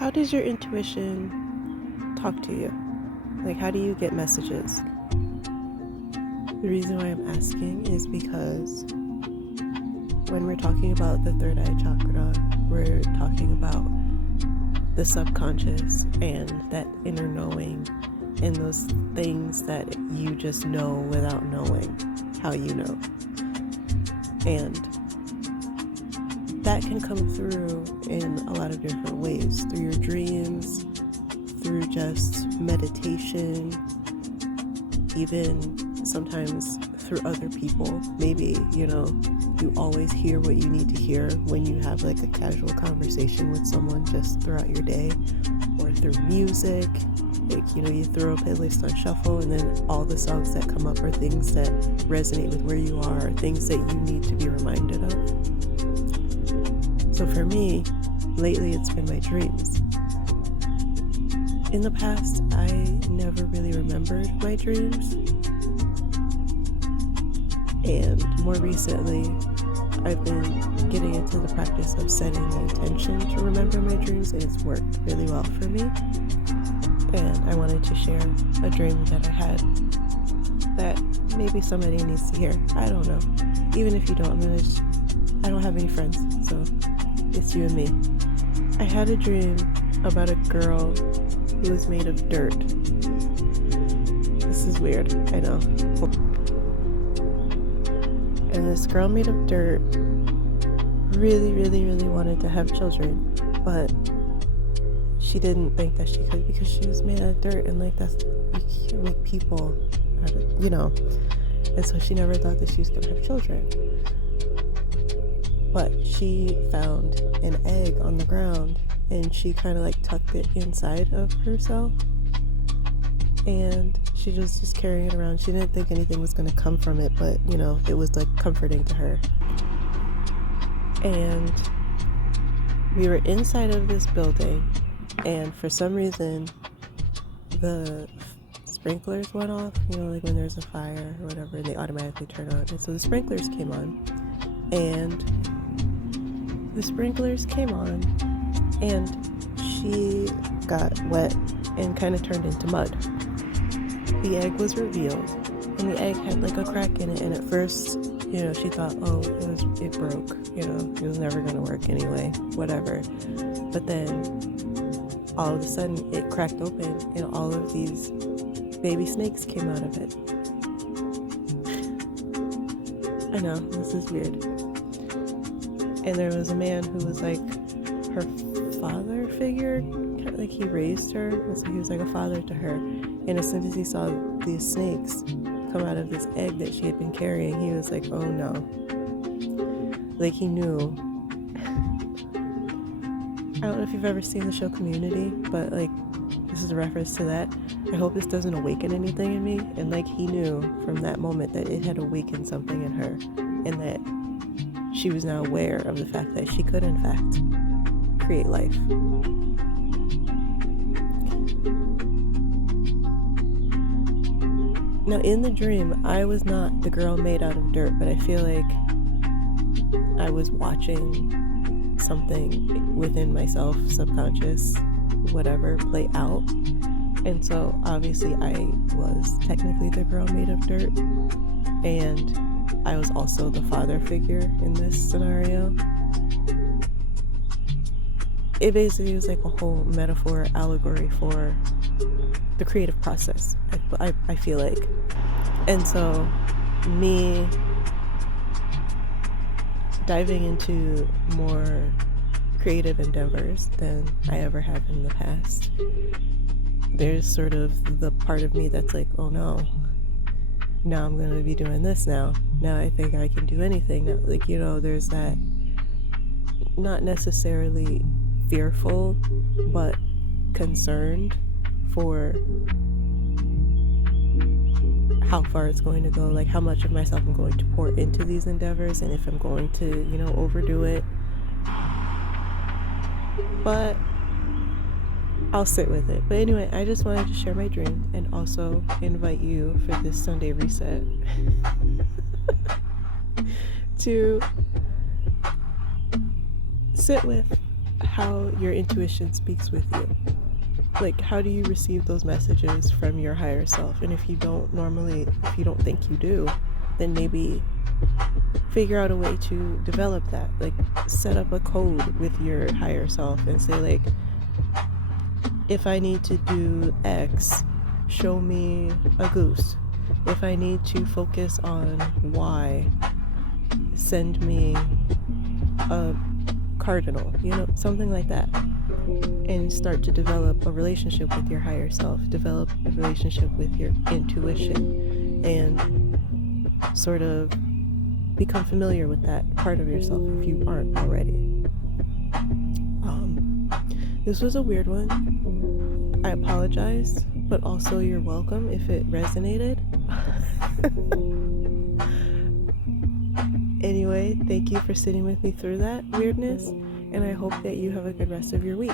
How does your intuition talk to you? Like, how do you get messages? The reason why I'm asking is because when we're talking about the third eye chakra, we're talking about the subconscious and that inner knowing and those things that you just know without knowing how you know. And that can come through in a lot of different ways, through your dreams, through just meditation, even sometimes through other people. Maybe, you always hear what you need to hear when you have like a casual conversation with someone just throughout your day, or through music. Like, you throw a playlist on shuffle and then all the songs that come up are things that resonate with where you are, things that you need to be reminded of. So for me, lately it's been my dreams. In the past, I never really remembered my dreams. And more recently, I've been getting into the practice of setting the intention to remember my dreams, and it's worked really well for me. And I wanted to share a dream that I had that maybe somebody needs to hear. I don't know. Even if you don't, I don't have any friends, so it's you and me. I had a dream about a girl who was made of dirt. This is weird, I know. And this girl made of dirt really, really, really wanted to have children, but she didn't think that she could because she was made out of dirt, and you can't make people out of, and so she never thought that she was going to have children. But she found an egg on the ground, and she kind of tucked it inside of herself, and she was just carrying it around. She didn't think anything was going to come from it, but it was comforting to her. And we were inside of this building, and for some reason the sprinklers went off, like when there's a fire or whatever, and they automatically turn on. And so the sprinklers came on, and she got wet and kind of turned into mud. The egg was revealed, and the egg had a crack in it, and at first, she thought, it broke, it was never going to work anyway, whatever. But then all of a sudden it cracked open, and all of these baby snakes came out of it. I know, this is weird. And there was a man who was her father figure, he raised her, and so he was a father to her. And as soon as he saw these snakes come out of this egg that she had been carrying, he was oh no. He knew. I don't know if you've ever seen the show Community, but this is a reference to that. I hope this doesn't awaken anything in me. And he knew from that moment that it had awakened something in her, and that she was now aware of the fact that she could in fact create life. Now in the dream, I was not the girl made out of dirt, but I feel I was watching something within myself, subconscious, whatever, play out. And so obviously I was technically the girl made of dirt, and I was also the father figure in this scenario. It basically was a whole metaphor, allegory for the creative process, I feel like. And so me diving into more creative endeavors than I ever have in the past, there's sort of the part of me that's oh no, now I'm going to be doing this now I think I can do anything now. There's that, not necessarily fearful, but concerned for how far it's going to go, how much of myself I'm going to pour into these endeavors, and if I'm going to, overdo it. But I'll sit with it. But anyway, I just wanted to share my dream and also invite you for this Sunday reset to sit with how your intuition speaks with you. Like, how do you receive those messages from your higher self? And if you don't think you do, then maybe figure out a way to develop that. Like, set up a code with your higher self and say, like, if I need to do X, show me a goose. If I need to focus on Y, send me a cardinal, something like that. And start to develop a relationship with your higher self, develop a relationship with your intuition, and sort of become familiar with that part of yourself if you aren't already. This was a weird one. I apologize, but also you're welcome if it resonated. Anyway, thank you for sitting with me through that weirdness, and I hope that you have a good rest of your week.